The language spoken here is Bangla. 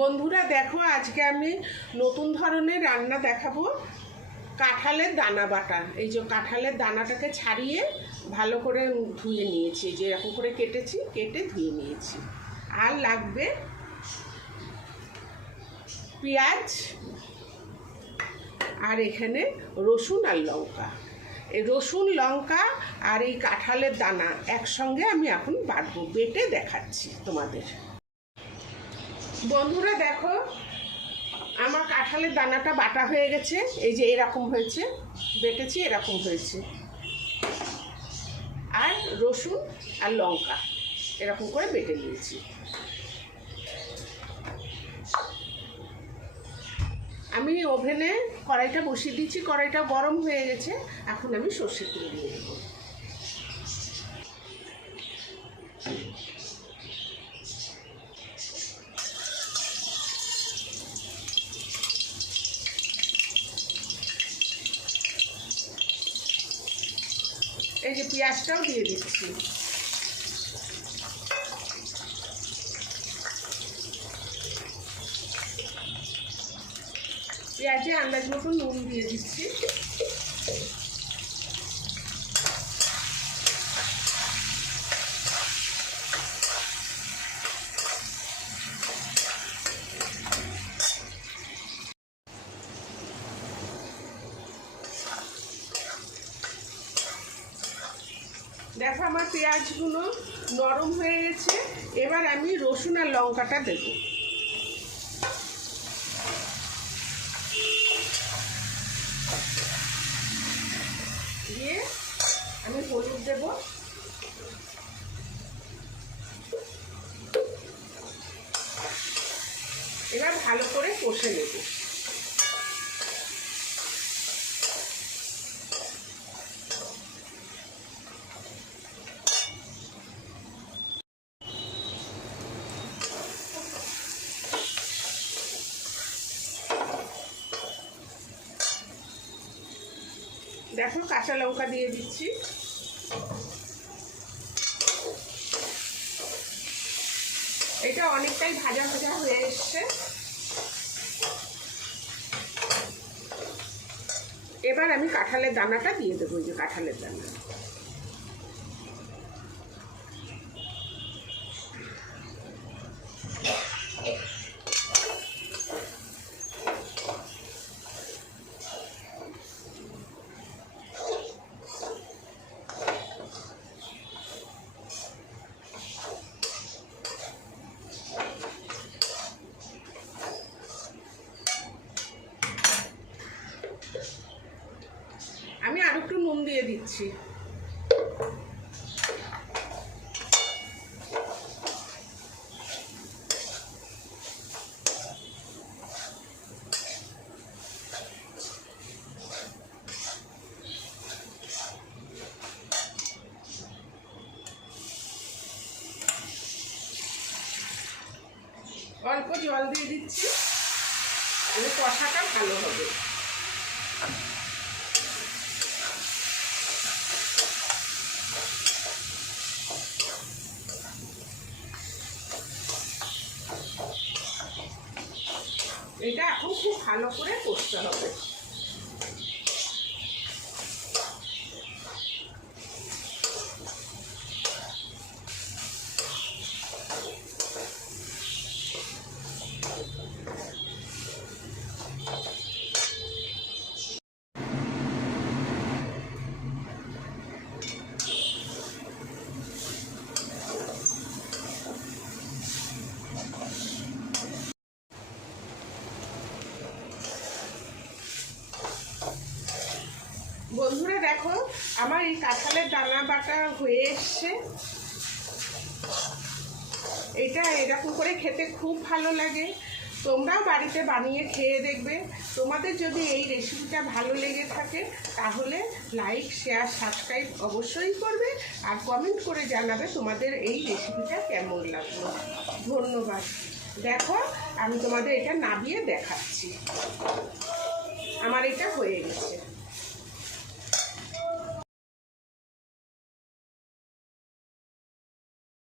বন্ধুরা, দেখো আজকে আমি নতুন ধরনের রান্না দেখাবো কাঁঠালের দানা বাটা। এই যে কাঁঠালের দানাটাকে ছাড়িয়ে ভালো করে ধুয়ে নিয়েছি, যে এরকম করে কেটেছি, কেটে ধুয়ে নিয়েছি। আর লাগবে পেঁয়াজ আর এখানে রসুন আর লঙ্কা। এই রসুন, লঙ্কা আর এই কাঁঠালের দানা একসঙ্গে আমি এখন বাটবো, বেটে দেখাচ্ছি তোমাদের। বন্ধুরা দেখো, আমার কাঁঠালের দানাটা বাটা হয়ে গেছে। এই যে এরকম হয়েছে, বেটেছি, এরকম হয়েছে। আর রসুন আর লঙ্কা, এরকম করে বেটে নিয়েছি। আমি ওভেনে কড়াইটা বসিয়ে দিয়েছি, কড়াইটা গরম হয়ে গেছে, এখন আমি সর্ষে তেল দিয়ে দেবো। এই যে পেঁয়াজটাও দিয়ে দিচ্ছি। পেঁয়াজে আন্দাজ মতো নুন দিয়ে দিচ্ছি। দেখো আমার পেঁয়াজগুলো নরম হয়ে গেছে। এবার আমি রসুন আর লঙ্কাটা দেবো। দিয়ে আমি হলুদ দেব। এবার ভালো করে কষে নেব। দেখো কাঁচা লঙ্কা দিয়ে দিচ্ছি। এটা অনেকটাই ভাজা ভাজা হয়ে এসছে। এবার আমি কাঁঠালের দানাটা দিয়ে দেবো যে কাঁঠালের দানা আমি আর একটু নুন দিয়ে দিচ্ছি। অল্প জল দিয়ে দিচ্ছি। কষাটা ভালো হবে। এটা এখন খুব ভালো করে করতে হবে। বন্ধুরা দেখো, আমার এই কাঁঠালের দানা বাটা হয়ে এসছে। এটা এরকম করে খেতে খুব ভালো লাগে। তোমরাও বাড়িতে বানিয়ে খেয়ে দেখবে। তোমাদের যদি এই রেসিপিটা ভালো লেগে থাকে, তাহলে লাইক শেয়ার সাবস্ক্রাইব অবশ্যই করবে আর কমেন্ট করে জানাবে তোমাদের এই রেসিপিটা কেমন লাগল। ধন্যবাদ। দেখো, আমি তোমাদের এটা নামিয়ে দেখাচ্ছি। আমার এটা হয়ে গেছে।